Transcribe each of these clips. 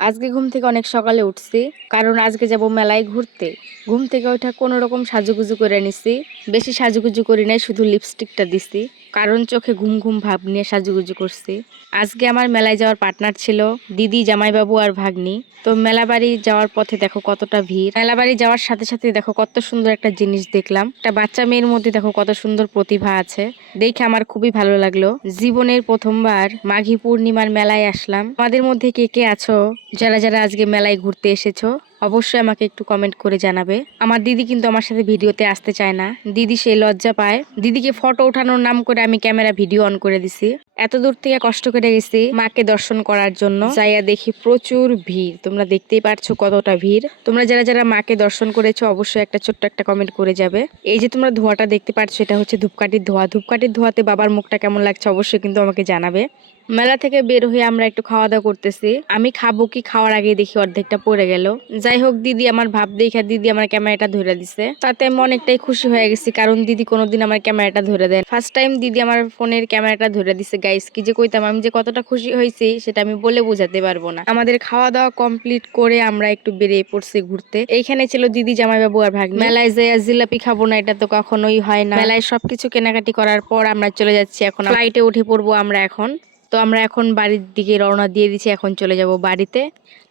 আজকে ঘুম থেকে অনেক সকালে উঠছি, কারণ আজকে যাব মেলায় ঘুরতে। ঘুম থেকে ওঠা কোনো রকম সাজুগুজু করে নিছি। বেশি সাজুগুজু করি নাই, শুধু লিপস্টিকটা দিছি, কারণ চোখে ঘুম ঘুম ভাব নিয়ে সাজুগুজু করছি। আজকে আমার মেলায় যাওয়ার পার্টনার ছিল দিদি, জামাইবাবু আর ভাগ্নি। তো মেলাবাড়ি যাওয়ার পথে দেখো কতটা ভিড়। মেলাবাড়ি যাওয়ার সাথে সাথে দেখো কত সুন্দর একটা জিনিস দেখলাম। একটা বাচ্চা মেয়ের মধ্যে দেখো কত সুন্দর প্রতিভা আছে, দেখে আমার খুবই ভালো লাগলো। জীবনের প্রথমবার মাঘী পূর্ণিমার মেলায় আসলাম। আমাদের মধ্যে কে কে আছো যারা যারা আজকে মেলায় ঘুরতে এসেছো, অবশ্যই আমাকে একটু কমেন্ট করে জানাবে। আমার দিদি কিন্তু আমার সাথে ভিডিওতে আসতে চায় না, দিদি সে লজ্জা পায়। দিদিকে ফটো ওঠানোর নাম করে আমি ক্যামেরা ভিডিও অন করে দিছি। এত দূর থেকে কষ্ট করে গেছি মাকে দর্শন করার জন্য। যাইয়া দেখি প্রচুর ভিড়, তোমরা দেখতেই পারছো কতটা ভিড়। তোমরা যারা যারা মাকে দর্শন করেছো অবশ্যই একটা ছোট্ট একটা কমেন্ট করে যাবে। এই যে তোমরা ধোঁয়াটা দেখতে পাচ্ছ, এটা হচ্ছে ধূপকাঠির ধোঁয়া। ধূপকাঠির ধোঁয়াতে বাবার মুখটা কেমন লাগছে অবশ্যই কিন্তু আমাকে জানাবে। মেলা থেকে বের হয়ে আমরা একটু খাওয়া দাওয়া করতেছি। আমি খাবো কি খাওয়ার আগে দেখি অর্ধেকটা পড়ে গেল। যাই হোক, দিদি আমার ভাব দেখা দিদি আমার ক্যামেরাটা ধরে দিছে, তাতে আমি অনেকটাই খুশি হয়ে গেছি, কারণ দিদি কোনোদিন আমার ক্যামেরাটা ধরে দেয়। ফার্স্ট টাইম দিদি আমার ফোনের ক্যামেরাটা ধরে দিছে। গাইস, কি যে কইতাম, আমি যে কতটা খুশি হয়েছি সেটা আমি বলে বোঝাতে পারবো না। আমাদের খাওয়া দাওয়া কমপ্লিট করে আমরা একটু বেরিয়ে পড়ছি ঘুরতে। এইখানে ছিল দিদি, জামাইবাবু আর ভাগ্নি। মেলায় যেয়ে জিলাপি খাবো না এটা তো কখনোই হয় না। মেলায় সবকিছু কেনাকাটি করার পর আমরা চলে যাচ্ছি, এখন ফ্লাইটে উঠে পড়বো আমরা এখন। তো আমরা এখন বাড়ির দিকে রওনা দিয়ে দিচ্ছি, এখন চলে যাব বাড়িতে।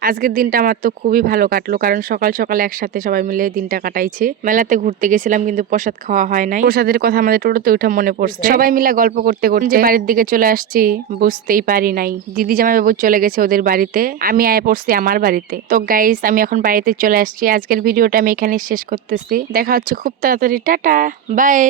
আজকের দিনটা আমার তো খুবই ভালো কাটলো, কারণ সকাল সকাল একসাথে সবাই মিলে দিনটা কাটাইছি। মেলাতে ঘুরতে গেছিলাম কিন্তু প্রসাদ খাওয়া হয় নাই। প্রসাদের কথা আমাদের টোটোতে উঠে মনে পড়ছে। সবাই মিলে গল্প করতে করতে যে বাড়ির দিকে চলে আসছি বুঝতেই পারি নাই। দিদি জামাইবাবু চলে গেছে ওদের বাড়িতে, আমি আয় পড়ছি আমার বাড়িতে। তো গাইস, আমি এখন বাড়িতে চলে আসছি। আজকের ভিডিওটা আমি এখানে শেষ করতেছি। দেখা হচ্ছে খুব তাড়াতাড়ি। Tata, by.